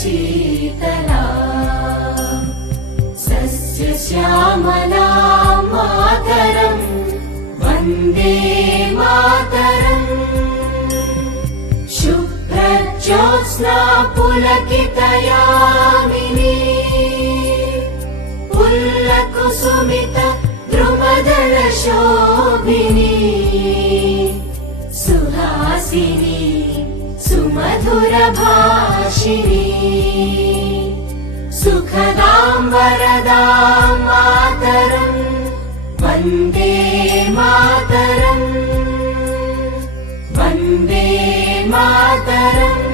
Sheetla सस्यश्यामला Mataram Vande Mataram शुभ्रज्योत्स्ना पुलकितयामिनी पुल्लकुसुमित द्रुमदलशोभिनी Suhasini सुमधुरभाषिणी सुखदां वरदां Mataram Vande Mataram Vande Mataram.